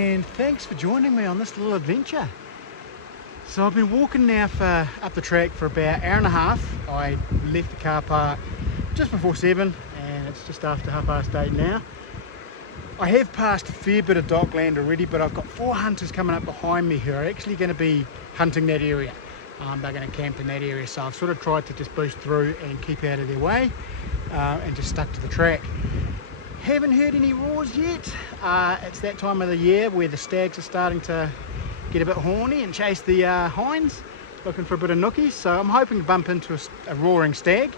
and thanks for joining me on this little adventure. So I've been walking now for up the track for about an hour and a half. I left the car park just before 7 and it's just after 8:30 now. I have passed a fair bit of dockland already, but I've got 4 hunters coming up behind me who are actually going to be hunting that area. They're going to camp in that area, so I've sort of tried to just boost through and keep out of their way and just stuck to the track. Haven't heard any roars yet. It's that time of the year where the stags are starting to get a bit horny and chase the hinds, looking for a bit of nookies, so I'm hoping to bump into a roaring stag.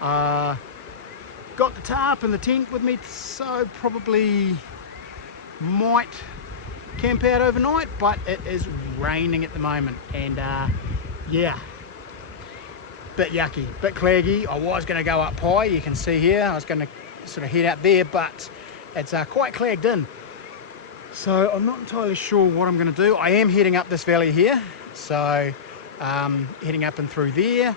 Got the tarp and the tent with me, so probably might camp out overnight, but it is raining at the moment and yeah, bit yucky, bit claggy. I was going to go up high, you can see here, I was going to sort of head out there, but it's quite clagged in, so I'm not entirely sure what I'm going to do. I am heading up this valley here, so heading up and through there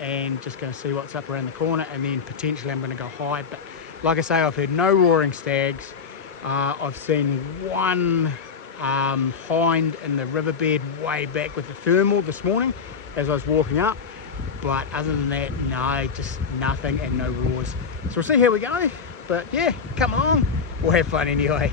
and just going to see what's up around the corner, and then potentially I'm going to go hide. But like I say, I've heard no roaring stags. I've seen one hind in the riverbed way back with the thermal this morning as I was walking up, but other than that, no, just nothing and no roars. So we'll see how we go, but yeah, come along, we'll have fun anyway.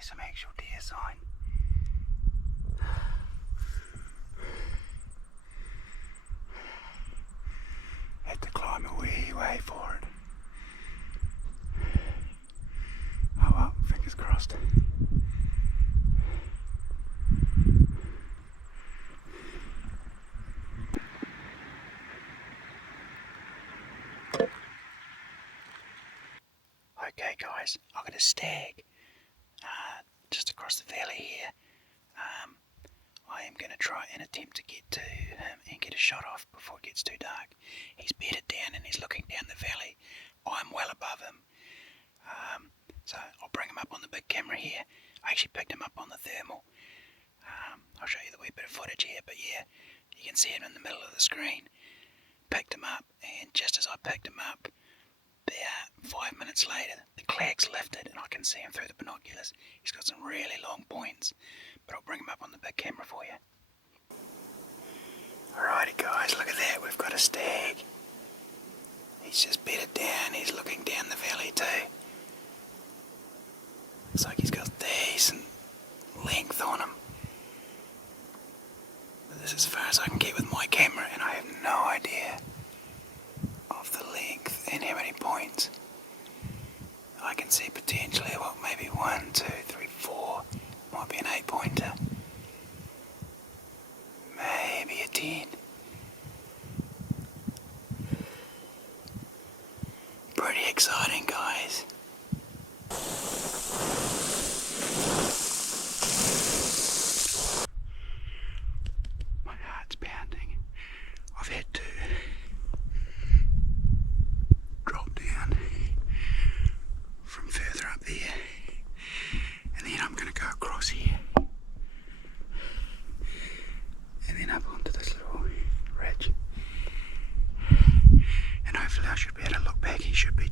Some actual deer sign. Had to climb a wee way for it. Oh well, fingers crossed. Okay guys, I've got a stag just across the valley here. I am going to try and attempt to get to him and get a shot off before it gets too dark. He's bedded down and he's looking down the valley. I'm well above him. So I'll bring him up on the big camera here. I actually picked him up on the thermal. I'll show you the wee bit of footage here, but yeah, you can see him in the middle of the screen. Picked him up, and just as I picked him up, about 5 minutes later, the clag's lifted and I can see him through the binoculars. He's got some really long points, but I'll bring him up on the big camera for you. Alrighty guys, look at that, we've got a stag. He's just bedded down, he's looking down the valley too. Looks like he's got decent length on him. But this is as far as I can get with my camera, and I have no idea of the length and how many points. I can see potentially, what, maybe 1, 2, 3, 4, might be an 8-pointer, maybe a 10. Pretty exciting, guys. My heart's pounding. I've had to should be able to look back. He should be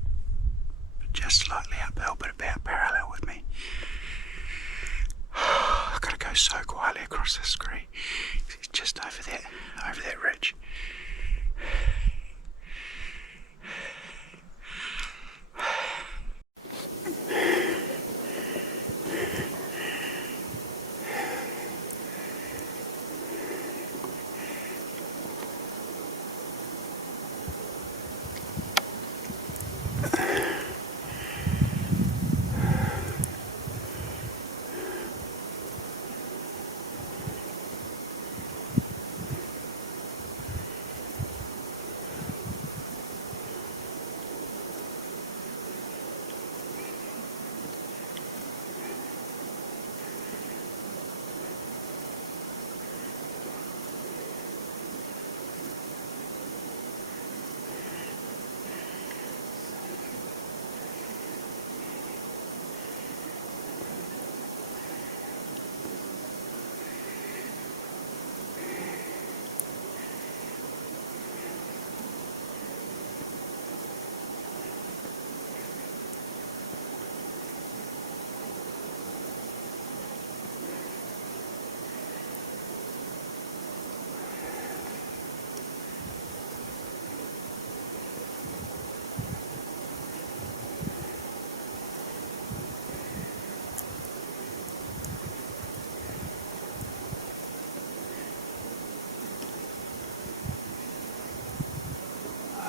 just slightly uphill, but about parallel with me. I've got to go so quietly across this scree. He's just over that ridge.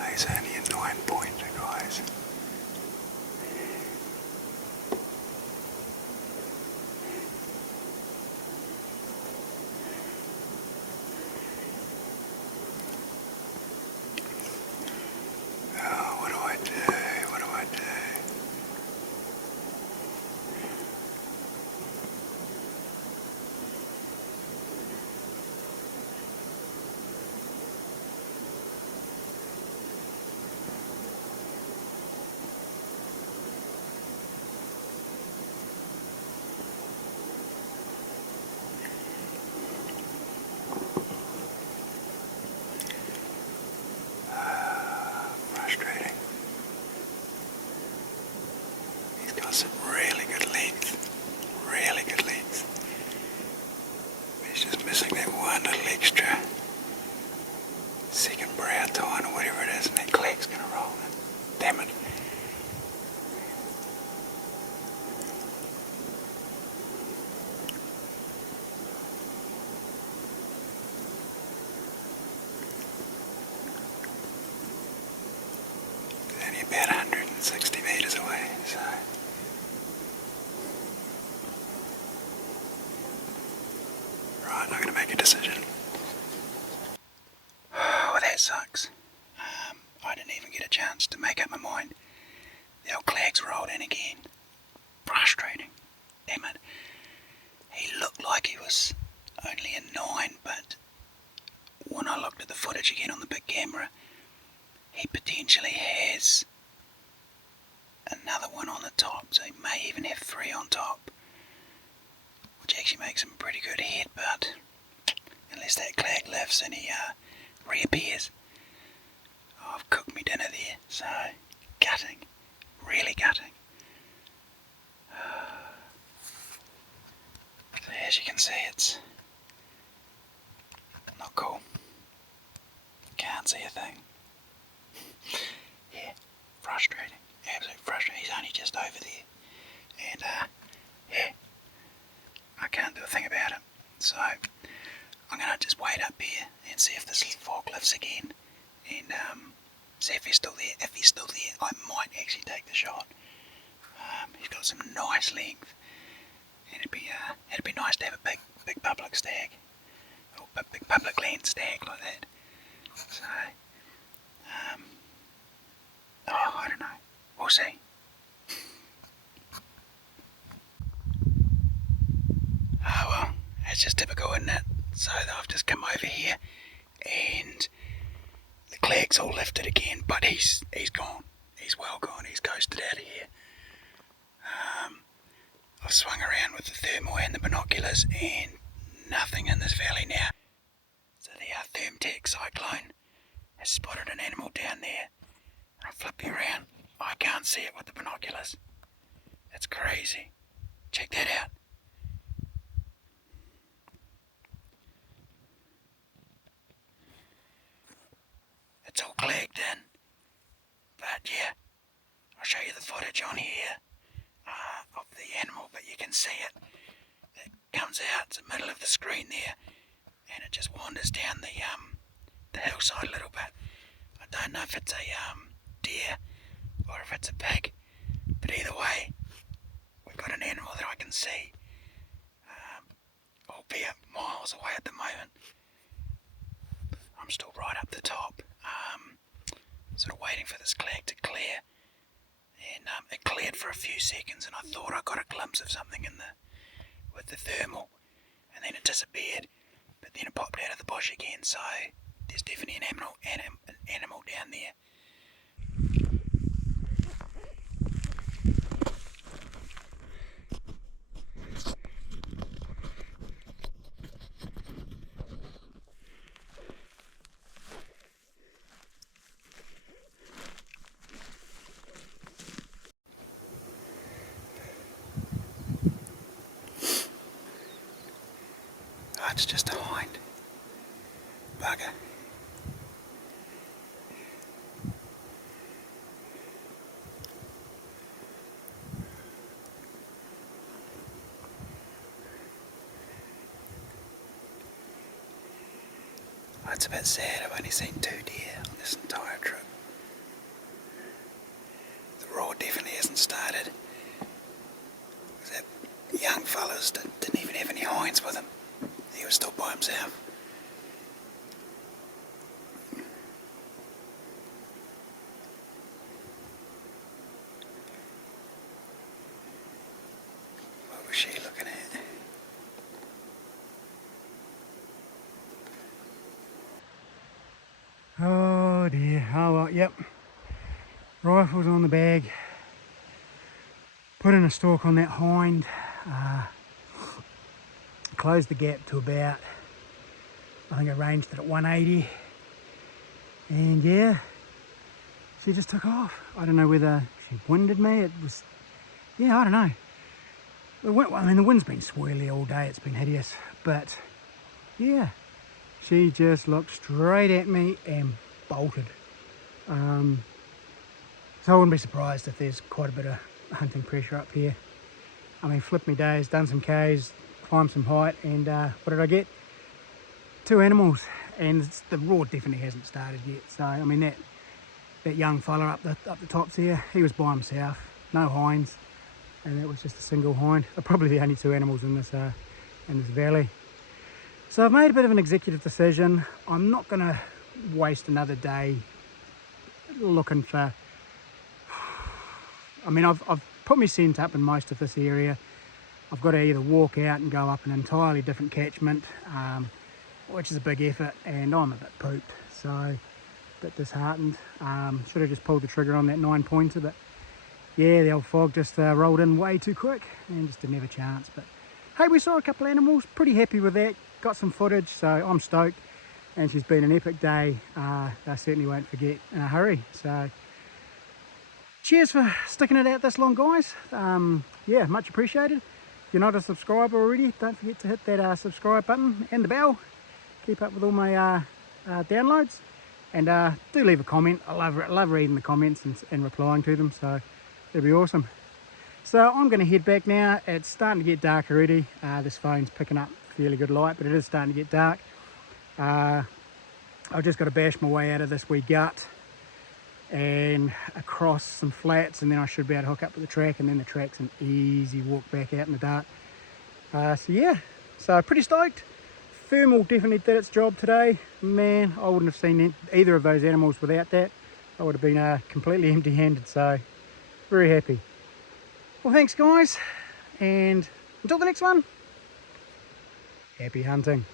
It's only a 9-pointer, guys. Oh, what do I do? What do I do? Frustrating. He's got some really good length. Really good length. He's just missing that one little extra second brow tine or whatever it is, and that clack's gonna roll in. Damn it. Only about 160 metres away, so right, I'm going to make a decision. Oh, that sucks. I didn't even get a chance to make up my mind. The old clags rolled in again. Frustrating. Damn it. He looked like he was only a 9, but when I looked at the footage again on the big camera, he potentially has another one on the top, so he may even have 3 on top, which actually makes him a pretty good head, but unless that clag lives and he reappears, I've cooked me dinner there, so gutting, really gutting. So as you can see, it's not cool. Can't see a thing. Yeah, frustrating, absolutely frustrating. He's only just over there, and yeah, I can't do a thing about it. So I'm gonna just wait up here and see if this fork lifts again, and see if he's still there. If he's still there, I might actually take the shot. He's got some nice length, and it'd be nice to have a big public stag, or big public land stag like that. So oh, I don't know. We'll see. Oh well, it's just typical, isn't it? So I've just come over here, and the clag's all lifted again, but he's gone. He's well gone. He's coasted out of here. I've swung around with the thermal and the binoculars, and nothing in this valley now. So the Thermtech cyclone has spotted an animal down there. I see it with the binoculars. It's crazy. Check that out. It's all clagged in. But yeah, I'll show you the footage on here of the animal, but you can see it. It comes out, it's the middle of the screen there, and it just wanders down the hillside a little bit. I don't know if it's a deer or if it's a pig, but either way, we've got an animal that I can see, albeit miles away at the moment. I'm still right up the top, sort of waiting for this clag to clear, and it cleared for a few seconds, and I thought I got a glimpse of something with the thermal, and then it disappeared, but then it popped out of the bush again, so there's definitely an animal down there. Oh, it's just a hind. Bugger. Oh, it's a bit sad. I've only seen 2 deer on this entire trip. The roar definitely hasn't started. That young fellas didn't even have any hinds with him. He was still by himself. What was she looking at? Oh dear, oh well, yep. Rifles on the bag. Put in a stalk on that hind. Closed the gap to about, I think I ranged it at 180. And yeah, she just took off. I don't know whether she winded me. It was, yeah, I don't know. I mean, the wind's been swirly all day. It's been hideous. But yeah, she just looked straight at me and bolted. So I wouldn't be surprised if there's quite a bit of hunting pressure up here. I mean, flip me days, done some Ks, climbed some height, and what did I get? 2 animals, and the roar definitely hasn't started yet. So I mean, that young fella up the tops here, he was by himself, no hinds, and that was just a single hind. They're probably the only 2 animals in this valley. So I've made a bit of an executive decision. I'm not going to waste another day looking for. I mean, I've put my scent up in most of this area. I've got to either walk out and go up an entirely different catchment, which is a big effort, and I'm a bit pooped, so a bit disheartened. Should have just pulled the trigger on that 9-pointer, but yeah, the old fog just rolled in way too quick and just didn't have a chance. But hey, we saw a couple of animals, pretty happy with that, got some footage, so I'm stoked, and she's been an epic day. I certainly won't forget in a hurry. So cheers for sticking it out this long, guys. Yeah, much appreciated. If you're not a subscriber already, don't forget to hit that subscribe button and the bell. Keep up with all my downloads, and do leave a comment. I love reading the comments and replying to them, so it'll be awesome. So I'm going to head back now. It's starting to get dark already. This phone's picking up fairly good light, but it is starting to get dark. I've just got to bash my way out of this wee gut and across some flats, and then I should be able to hook up with the track, and then the track's an easy walk back out in the dark. So yeah, so pretty stoked. Thermal definitely did its job today. Man, I wouldn't have seen either of those animals without that. I would have been completely empty-handed, so very happy. Well, thanks guys, and until the next one, happy hunting.